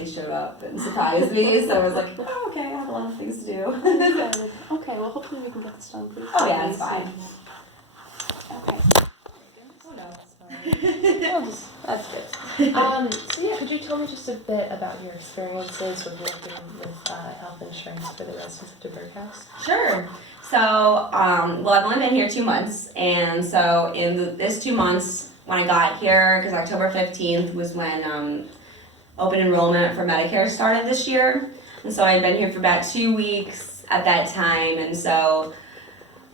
actually showed up and surprised me. So I was like, oh, okay, I have a lot of things to do. Okay, well, hopefully we can get this done pretty Oh yeah, it's fine. Okay. Oh no. That's good. So yeah, could you tell me just a bit about your experiences with working with health insurance for the residents of DuBourg House? Sure. So, well, I've only been here 2 months, and so in this 2 months, when I got here, because October 15th was when open enrollment for Medicare started this year, and so I had been here for about 2 weeks at that time, and so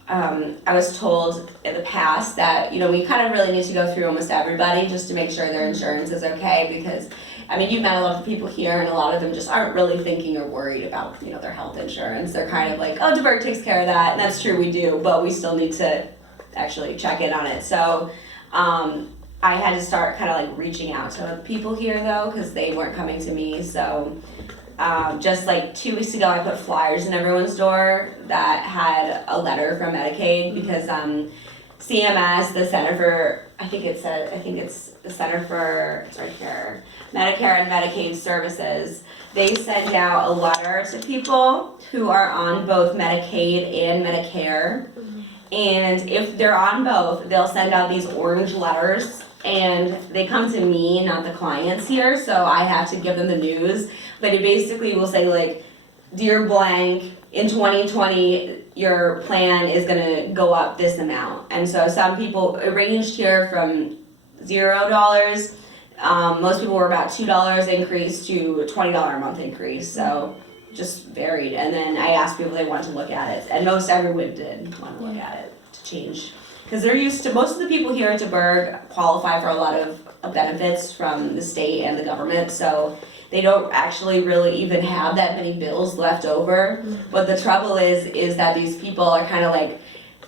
I was told in the past that, you know, we kind of really need to go through almost everybody just to make sure their insurance is okay, because I mean, you've met a lot of people here, and a lot of them just aren't really thinking or worried about, you know, their health insurance. They're kind of like, oh, DuBourg takes care of that, and that's true, we do, but we still need to actually check in on it. So I had to start kind of like reaching out to people here though, because they weren't coming to me. So just like 2 weeks ago, I put flyers in everyone's door that had a letter from Medicaid, because CMS, the Center for, I think it's the Center for, it's right here, Medicare and Medicaid Services, they send out a letter to people who are on both Medicaid and Medicare. And if they're on both, they'll send out these orange letters, and they come to me, not the clients here, so I have to give them the news. But it basically will say like, dear blank, in 2020, your plan is gonna go up this amount. And so some people, it ranged here from $0, most people were about $2 increase to a $20 a month increase, so just varied. And then I asked people if they wanted to look at it, and most everyone did want to look at it to change. Because they're used to, most of the people here at DuBourg qualify for a lot of benefits from the state and the government, so they don't actually really even have that many bills left over. But the trouble is that these people are kind of like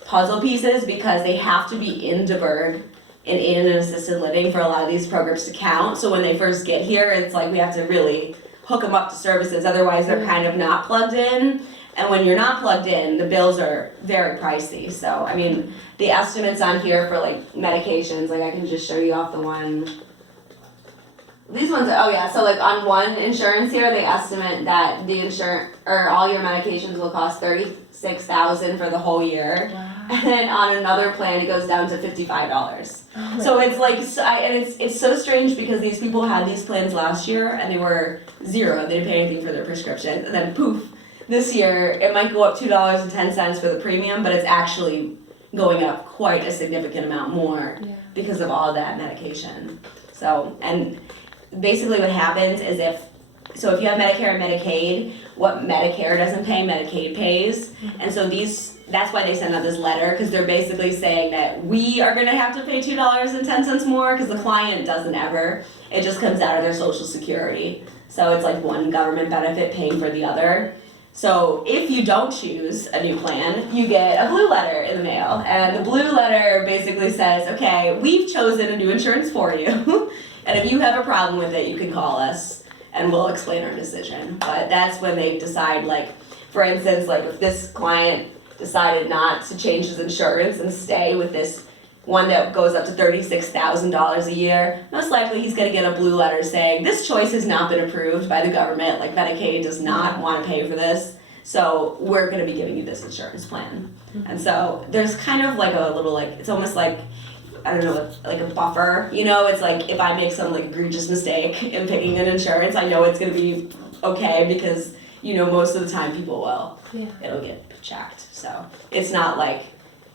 puzzle pieces, because they have to be in DuBourg and in an assisted living for a lot of these programs to count. So when they first get here, it's like we have to really hook them up to services, otherwise they're kind of not plugged in. And when you're not plugged in, the bills are very pricey. So I mean, the estimates on here for like medications, like I can just show you off the one. These ones, oh yeah, so like on one insurance here, they estimate that the insurance, or all your medications will cost $36,000 for the whole year. Wow. And then on another plan, it goes down to $55. Oh, so it's like, and it's so strange, because these people had these plans last year and they were $0, they didn't pay anything for their prescription, and then poof, this year it might go up $2.10 for the premium, but it's actually going up quite a significant amount more because of all that medication. So, and basically what happens is if you have Medicare and Medicaid, what Medicare doesn't pay, Medicaid pays. And so that's why they send out this letter, because they're basically saying that we are gonna have to pay $2.10 more, because the client doesn't ever. It just comes out of their Social Security. So it's like one government benefit paying for the other. So if you don't choose a new plan, you get a blue letter in the mail. And the blue letter basically says, okay, we've chosen a new insurance for you. And if you have a problem with it, you can call us and we'll explain our decision. But that's when they decide, like, for instance, like if this client decided not to change his insurance and stay with this one that goes up to $36,000 a year, most likely he's gonna get a blue letter saying, this choice has not been approved by the government, like Medicaid does not wanna pay for this, so we're gonna be giving you this insurance plan. And so there's kind of like a little, like, it's almost like, I don't know, like a buffer, you know, it's like if I make some like egregious mistake in picking an insurance, I know it's gonna be okay, because, you know, most of the time people will, it'll get checked. So it's not like,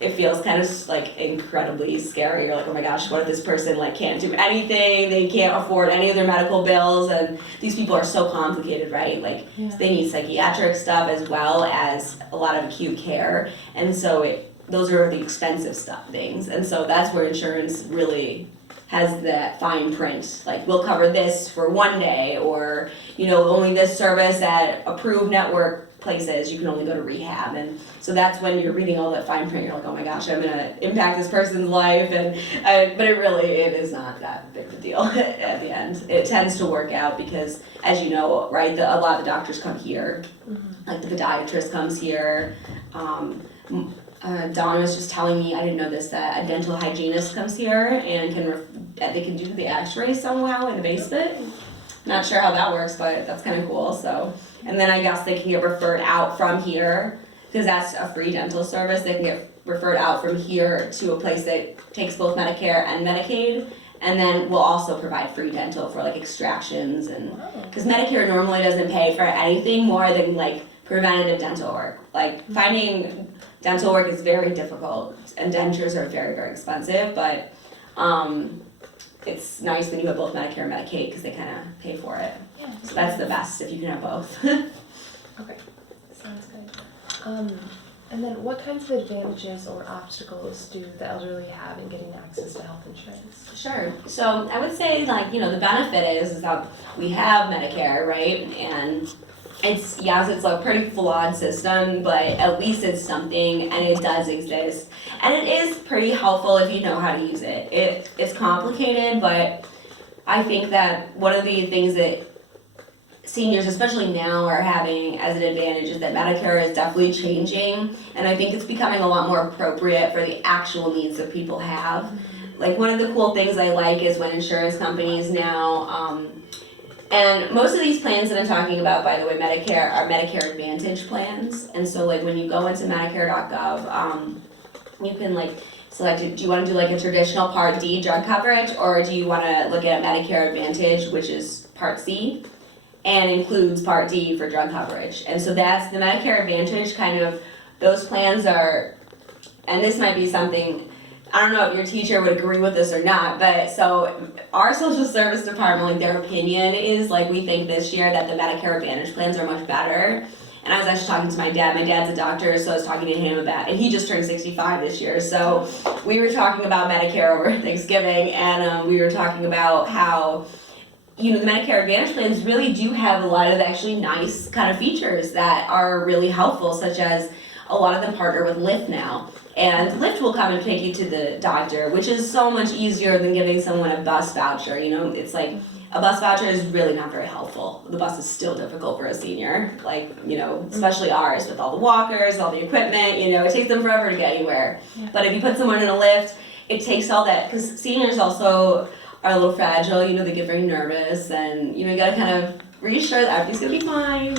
it feels kind of like incredibly scary. You're like, oh my gosh, what if this person like can't do anything, they can't afford any of their medical bills, and these people are so complicated, right? Like they need psychiatric stuff as well as a lot of acute care, and so those are the expensive things, and so that's where insurance really has that fine print, like we'll cover this for one day, or you know, only this service at approved network places, you can only go to rehab. And so that's when you're reading all that fine print, you're like, oh my gosh, I'm gonna impact this person's life, and but it is not that big of a deal at the end. It tends to work out because, as you know, right, a lot of the doctors come here, like the podiatrist comes here. Dawn was just telling me, I didn't know this, that a dental hygienist comes here and they can do the x-rays somehow in the basement. Not sure how that works, but that's kind of cool. So, and then I guess they can get referred out from here because that's a free dental service. They can get referred out from here to a place that takes both Medicare and Medicaid, and then we'll also provide free dental for like extractions and because Medicare normally doesn't pay for anything more than like preventative dental work. Like finding dental work is very difficult, and dentures are very, very expensive, but it's nice when you have both Medicare and Medicaid because they kind of pay for it. Yeah. So that's the best if you can have both. Okay, sounds good. And then what kinds of advantages or obstacles do the elderly have in getting access to health insurance? Sure. So I would say like, the benefit is that we have Medicare, right? And it's a pretty flawed system, but at least it's something and it does exist. And it is pretty helpful if you know how to use it. It's complicated, but I think that one of the things that seniors, especially now, are having as an advantage is that Medicare is definitely changing, and I think it's becoming a lot more appropriate for the actual needs that people have. Like one of the cool things I like is when insurance companies now, and most of these plans that I'm talking about, by the way, Medicare are Medicare Advantage plans, and so like when you go into Medicare.gov, you can like select it. Do you want to do like a traditional Part D drug coverage, or do you want to look at Medicare Advantage, which is Part C? And includes Part D for drug coverage. And so that's the Medicare Advantage kind of, those plans are, and this might be something, I don't know if your teacher would agree with this or not, but so our social service department, like their opinion is like, we think this year that the Medicare Advantage plans are much better. And I was actually talking to my dad's a doctor, so I was talking to him about, and he just turned 65 this year, so we were talking about Medicare over Thanksgiving, and we were talking about how the Medicare Advantage plans really do have a lot of actually nice kind of features that are really helpful, such as a lot of them partner with Lyft now. And Lyft will come and take you to the doctor, which is so much easier than giving someone a bus voucher. It's like a bus voucher is really not very helpful. The bus is still difficult for a senior, especially ours with all the walkers, all the equipment, it takes them forever to get anywhere. Yeah. But if you put someone in a Lyft, it takes all that, because seniors also are a little fragile, they get very nervous, and you gotta kind of reassure that everything's gonna be fine,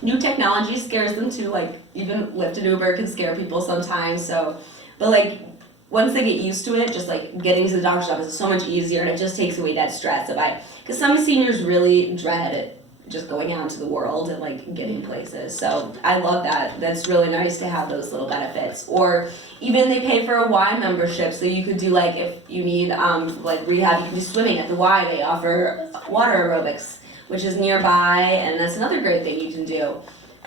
New technology scares them too, like even Lyft and Uber can scare people sometimes, but once they get used to it, just like getting to the doctor's office is so much easier, and it just takes away that stress because some seniors really dread it, just going out into the world and like getting places. So I love that. That's really nice to have those little benefits. Or even they pay for a Y membership, so you could do like if you need rehab, you can do swimming at the Y. They offer water aerobics, which is nearby, and that's another great thing you can do.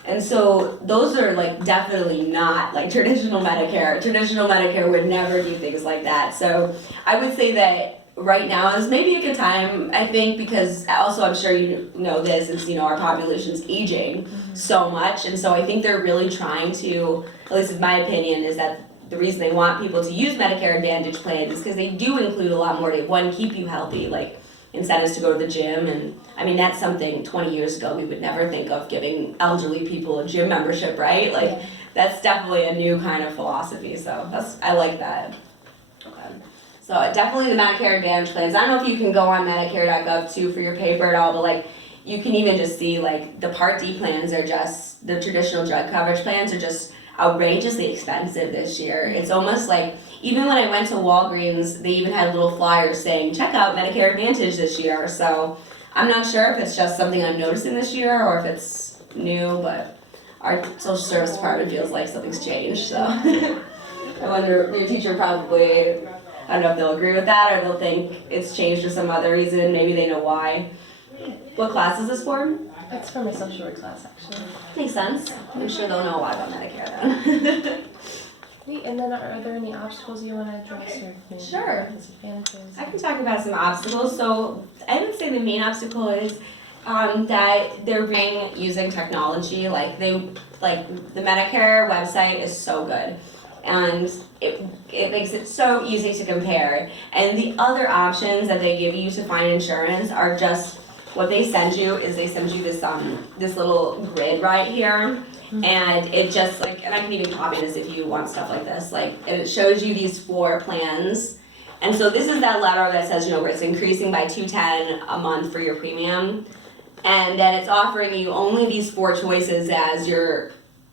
And so those are like definitely not like traditional Medicare. Traditional Medicare would never do things like that. So I would say that right now is maybe a good time, I think, because also I'm sure you know this, is our population's aging so much, and so I think they're really trying to, at least in my opinion, is that the reason they want people to use Medicare Advantage plans is because they do include a lot more to, one, keep you healthy, like incentives to go to the gym, and I mean that's something 20 years ago we would never think of giving elderly people a gym membership, right? That's definitely a new kind of philosophy, so I like that. So definitely the Medicare Advantage plans. I don't know if you can go on Medicare.gov too for your paper at all, but you can even just see the Part D plans are just, the traditional drug coverage plans are just outrageously expensive this year. It's almost like, even when I went to Walgreens, they even had little flyers saying, check out Medicare Advantage this year. So I'm not sure if it's just something I'm noticing this year or if it's new, but our social service department feels like something's changed, so. I wonder, your teacher probably, I don't know if they'll agree with that or they'll think it's changed for some other reason. Maybe they know why. What class is this for? It's for my social work class, actually. Makes sense. I'm sure they'll know a lot about Medicare then. Neat. And then are there any obstacles you want to address or Sure. disadvantages? I can talk about some obstacles. So I would say the main obstacle is that they're using technology. The Medicare website is so good. And it makes it so easy to compare. And the other options that they give you to find insurance are just, what they send you is they send you this little grid right here. And it just and I can even copy this if you want stuff like this, and it shows you these 4 plans, And so this is that letter that says, where it's increasing by $210 a month for your premium. And then it's offering you only these 4 choices as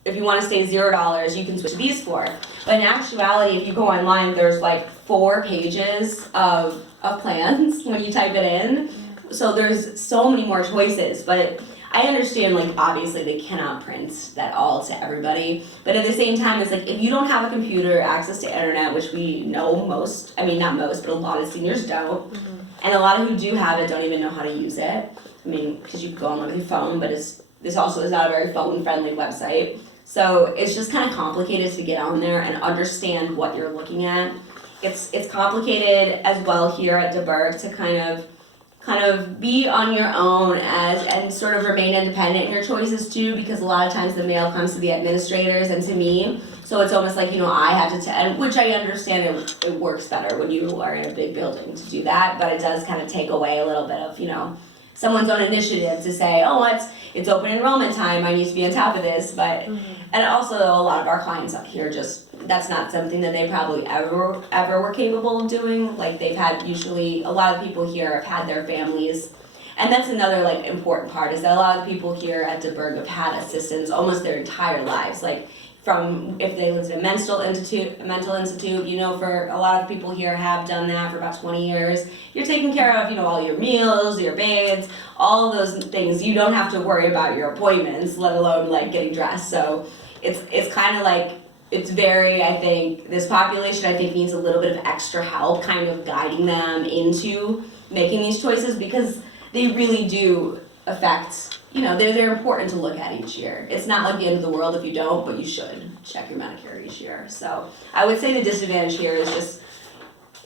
if you want to stay $0, you can switch to these 4. But in actuality, if you go online, there's like 4 pages of plans when you type it in. So there's so many more choices, but I understand, like, obviously they cannot print that all to everybody, but at the same time, it's like, if you don't have a computer, access to internet, which we know not most, but a lot of seniors don't, and a lot of who do have it don't even know how to use it. I mean, because you can go online with your phone, but this also is not a very phone-friendly website. So it's just kind of complicated to get on there and understand what you're looking at. It's complicated as well here at DuBourg to kind of be on your own and sort of remain independent in your choices too, because a lot of times the mail comes to the administrators and to me, so it's almost like, I have to and which I understand it works better when you are in a big building to do that, but it does kind of take away a little bit of, someone's own initiative to say, it's open enrollment time, I need to be on top of this, but, and also a lot of our clients up here that's not something that they probably ever were capable of doing. Like they've had usually, a lot of people here have had their families, and that's another like important part, is that a lot of the people here at DuBourg have had assistants almost their entire lives. Like from, if they lived in a mental institute, for a lot of people here have done that for about 20 years. You're taking care of, all your meals, your bathes, all of those things. You don't have to worry about your appointments, let alone like getting dressed. So it's kind of like, it's very, I think, this population I think needs a little bit of extra help kind of guiding them into making these choices, because they really do affect, they're important to look at each year. It's not like the end of the world if you don't, but you should check your Medicare each year. So I would say the disadvantage here is just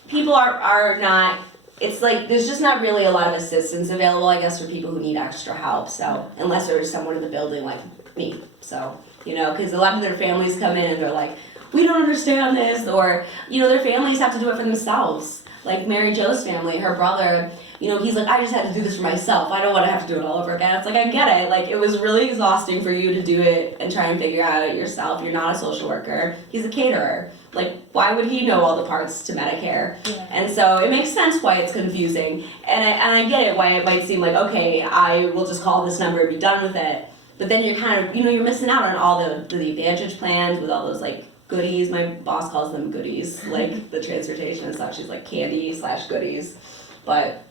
people are not, it's like there's just not really a lot of assistance available, I guess, for people who need extra help. So unless there's someone in the building like me. So, because a lot of their families come in and they're like, we don't understand this, or, their families have to do it for themselves. Like Mary Jo's family, her brother, he's like, I just had to do this for myself. I don't want to have to do it all over again. It's like, I get it. Like, it was really exhausting for you to do it and try and figure out it yourself. You're not a social worker. He's a caterer. Like, why would he know all the parts to Medicare? Yeah. And so it makes sense why it's confusing. And I get it, why it might seem like, okay, I will just call this number and be done with it. But then you're kind of, you're missing out on all the Advantage plans with all those, like, goodies. My boss calls them goodies, like the transportation and stuff. She's like candy/goodies. But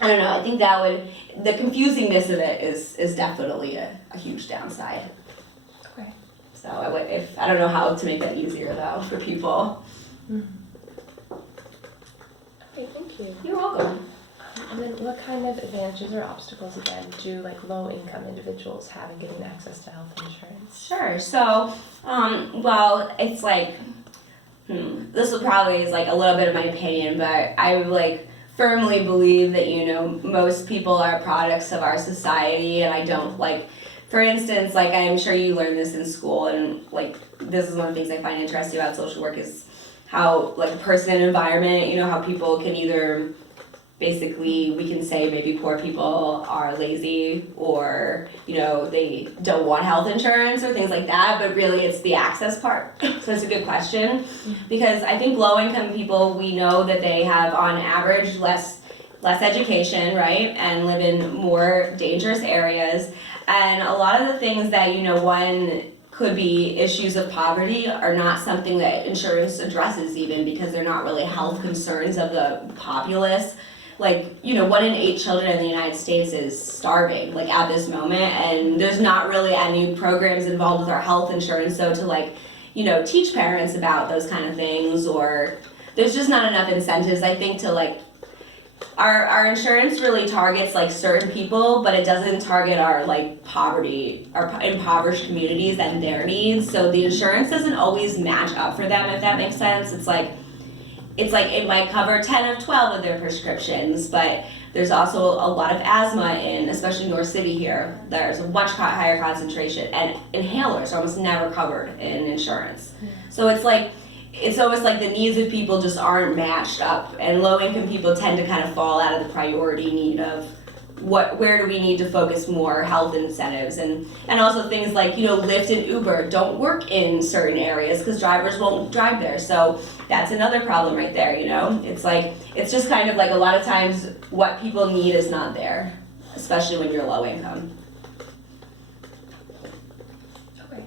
I don't know, I think the confusingness of it is definitely a huge downside. Okay. So I don't know how to make that easier though for people. Okay, thank you. You're welcome. And then what kind of advantages or obstacles, again, do like low-income individuals have in getting access to health insurance? Sure. So, well, it's like, this will probably is like a little bit of my opinion, but I like firmly believe that, most people are products of our society, and I don't like, for instance, like I'm sure you learned this in school, and like this is one of the things I find interesting about social work is how like person and environment, how people can either basically, we can say maybe poor people are lazy or, they don't want health insurance or things like that, but really it's the access part. So it's a good question, because I think low-income people, we know that they have on average less education, right, and live in more dangerous areas. And a lot of the things that, one could be issues of poverty are not something that insurance addresses even, because they're not really health concerns of the populace. Like, 1 in 8 children in the United States is starving, like, at this moment, and there's not really any programs involved with our health insurance, so to, like, teach parents about those kind of things, or there's just not enough incentives, I think, to, like, our insurance really targets, like, certain people, but it doesn't target our, like, poverty, our impoverished communities and their needs, so the insurance doesn't always match up for them, if that makes sense. It's like it might cover 10 of 12 of their prescriptions, but there's also a lot of asthma in, especially North City here. There's a much higher concentration, and inhalers are almost never covered in insurance. So it's almost like the needs of people just aren't matched up, and low-income people tend to kind of fall out of the priority need of where do we need to focus more health incentives, and also things like, you know, Lyft and Uber don't work in certain areas because drivers won't drive there. So that's another problem right there, you know? It's like, it's just kind of like a lot of times what people need is not there, especially when you're low income. Okay,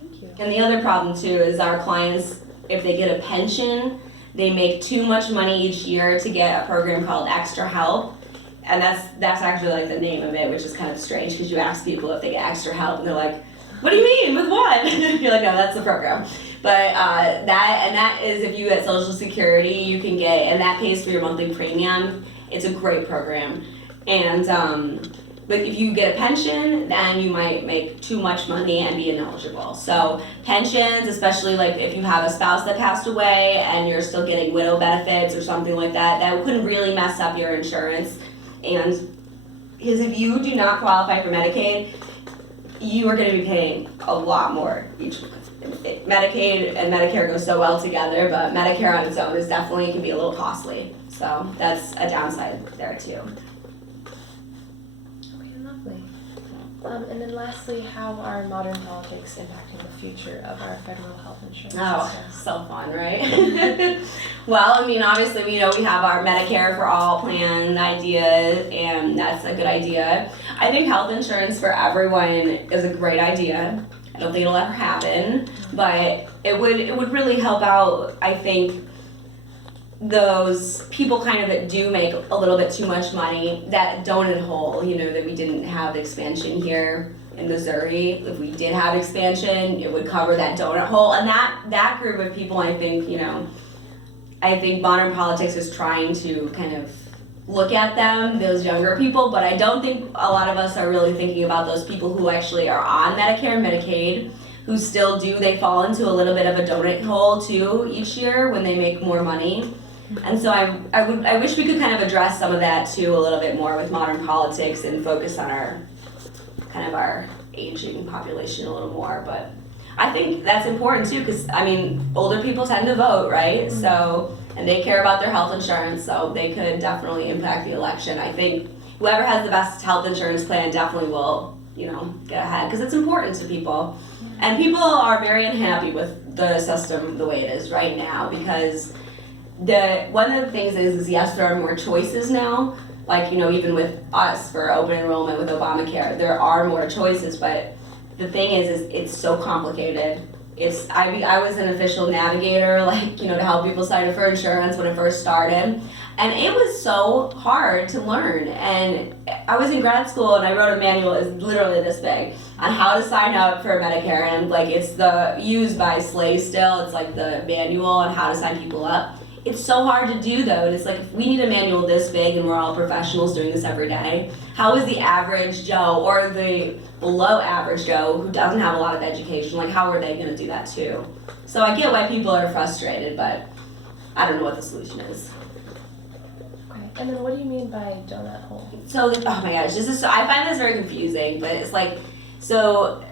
thank you. And the other problem too is our clients, if they get a pension, they make too much money each year to get a program called Extra Help. And that's actually like the name of it, which is kind of strange because you ask people if they get extra help and they're like, what do you mean, with what? You're like, no, that's the program. But that is if you get Social Security, you can get, and that pays for your monthly premium. It's a great program. And but if you get a pension, then you might make too much money and be ineligible. So pensions, especially like if you have a spouse that passed away and you're still getting widow benefits or something like that, that could really mess up your insurance. And because if you do not qualify for Medicaid, you are going to be paying a lot more each month. Medicaid and Medicare go so well together, but Medicare on its own is definitely can be a little costly. So that's a downside there too. Okay, lovely. And then lastly, how are modern politics impacting the future of our federal health insurance system? So fun, right? Well, I mean, obviously, we know we have our Medicare for All plan idea, and that's a good idea. I think health insurance for everyone is a great idea. I don't think it'll ever happen, but it would really help out, I think, those people kind of that do make a little bit too much money, that donut hole, you know, that we didn't have expansion here in Missouri. If we did have expansion, it would cover that donut hole. And that group of people, I think, you know, I think modern politics is trying to kind of look at them, those younger people, but I don't think a lot of us are really thinking about those people who actually are on Medicare and Medicaid, who still they fall into a little bit of a donut hole too each year when they make more money. And so I wish we could kind of address some of that too a little bit more with modern politics and focus on our aging population a little more. But I think that's important too, because I mean, older people tend to vote, right? Mm-hmm. So, and they care about their health insurance, so they could definitely impact the election. I think whoever has the best health insurance plan definitely will, you know, get ahead, because it's important to people. Yeah. And people are very unhappy with the system the way it is right now, because one of the things is yes, there are more choices now. Like, you know, even with us for open enrollment with Obamacare, there are more choices, but the thing is it's so complicated. I was an official navigator, like, you know, to help people sign up for insurance when it first started, and it was so hard to learn. And I was in grad school and I wrote a manual, it's literally this big, on how to sign up for Medicare, and like it's used by Slay still. It's like the manual on how to sign people up. It's so hard to do though, and it's like if we need a manual this big and we're all professionals doing this every day, how is the average Joe or the below average Joe who doesn't have a lot of education, like how are they going to do that too? So I get why people are frustrated, but I don't know what the solution is. Okay, and then what do you mean by donut hole? So, oh my gosh, I find this very confusing, but it's like, so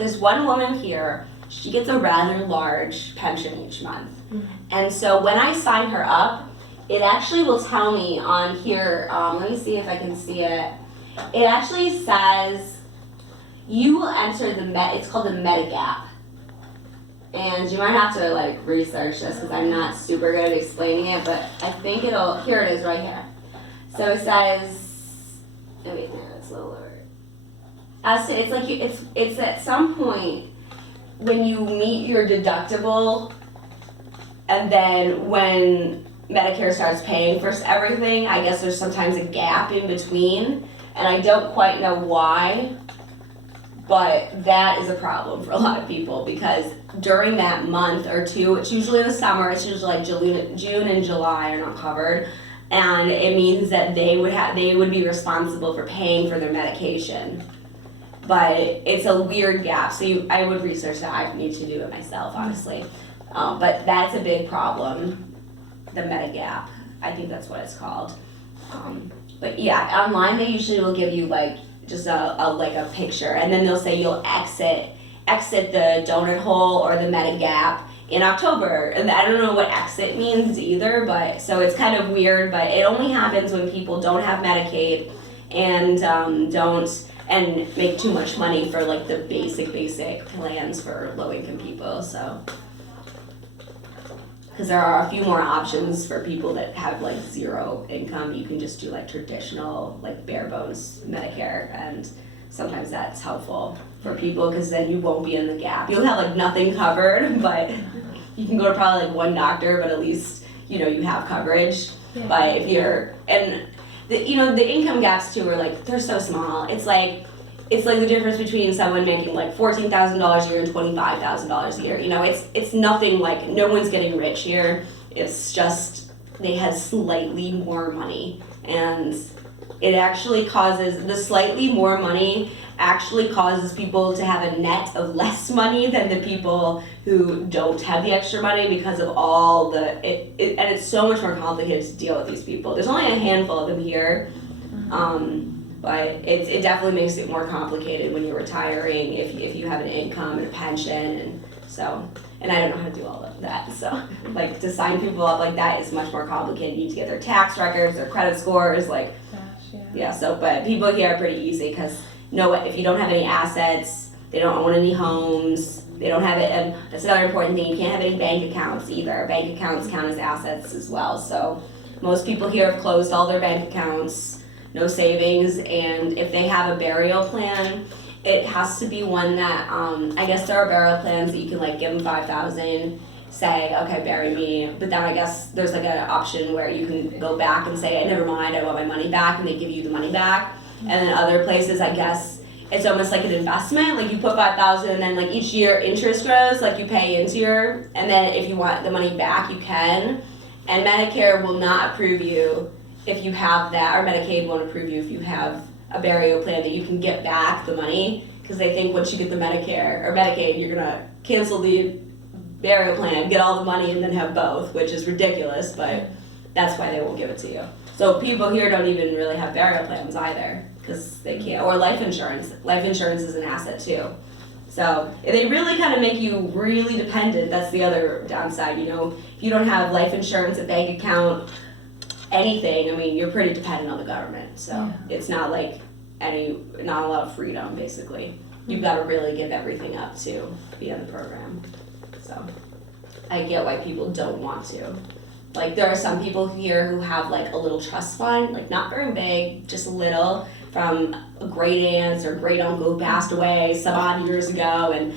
there's one woman here, she gets a rather large pension each month. Mm-hmm. And so when I sign her up, it actually will tell me on here, let me see if I can see it. It actually says you will enter it's called the Medigap. And you might have to like research this because I'm not super good at explaining it, but I think here it is right here. So it says, wait, no, it's a little lower. It's like it's at some point when you meet your deductible, and then when Medicare starts paying for everything, I guess there's sometimes a gap in between, and I don't quite know why, but that is a problem for a lot of people, because during that month or two, it's usually in the summer, it's usually like June and July are not covered, and it means that they would be responsible for paying for their medication. But it's a weird gap, so I would research that. I need to do it myself, honestly. But that's a big problem, the Medigap. I think that's what it's called. But yeah, online they usually will give you like just a picture, and then they'll say you'll exit the donut hole or the Medigap in October. And I don't know what exit means either, but so it's kind of weird, but it only happens when people don't have Medicaid and don't and make too much money for like the basic plans for low income people. So because there are a few more options for people that have like zero income. You can just do like traditional, like bare bones Medicare, and sometimes that's helpful for people because then you won't be in the gap. You'll have like nothing covered, but you can go to probably like one doctor, but at least you know you have coverage. Yeah. But if you're and the income gaps too are like they're so small. It's like the difference between someone making like $14,000 a year and $25,000 a year. You know, it's nothing like no one's getting rich here. It's just they have slightly more money, and it actually causes the slightly more money actually causes people to have a net of less money than the people who don't have the extra money because of all and it's so much more complicated to deal with these people. There's only a handful of them here. But it definitely makes it more complicated when you're retiring if you have an income and a pension, and I don't know how to do all of that, so like to sign people up like that is much more complicated. You need to get their tax records, their credit scores, like but people here are pretty easy because if you don't have any assets, they don't own any homes, they don't have it, and that's another important thing, you can't have any bank accounts either. Bank accounts count as assets as well, so most people here have closed all their bank accounts, no savings, and if they have a burial plan, it has to be one that I guess there are burial plans that you can like give them $5,000, say okay bury me, but then I guess there's like an option where you can go back and say never mind, I want my money back, and they give you the money back. And then other places I guess it's almost like an investment, like you put $5,000 and then like each year interest grows, like you pay into and then if you want the money back you can, and Medicare will not approve you if you have that, or Medicaid won't approve you if you have a burial plan that you can get back the money, because they think once you get the Medicare or Medicaid, you're gonna cancel the burial plan, get all the money, and then have both, which is ridiculous, but that's why they won't give it to you. So people here don't even really have burial plans either, because they can't, or life insurance. Life insurance is an asset too. So they really kind of make you really dependent. That's the other downside, you know. If you don't have life insurance, a bank account, anything, I mean, you're pretty dependent on the government. So it's not like not a lot of freedom, basically. You've got to really give everything up to be on the program. So I get why people don't want to. Like there are some people here who have like a little trust fund, like not very big, just a little, from a great aunt or great uncle who passed away some odd years ago, and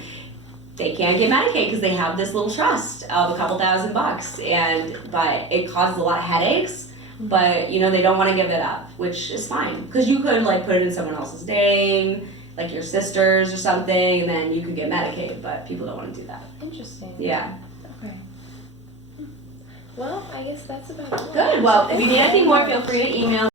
they can't get Medicaid because they have this little trust of a couple $1,000, but it causes a lot of headaches. But you know they don't want to give it up, which is fine because you could like put it in someone else's name, like your sister's or something, and then you could get Medicaid. But people don't want to do that. Interesting. Yeah. Okay. Well, I guess that's about it. Good. Well, if you need anything more, feel free to email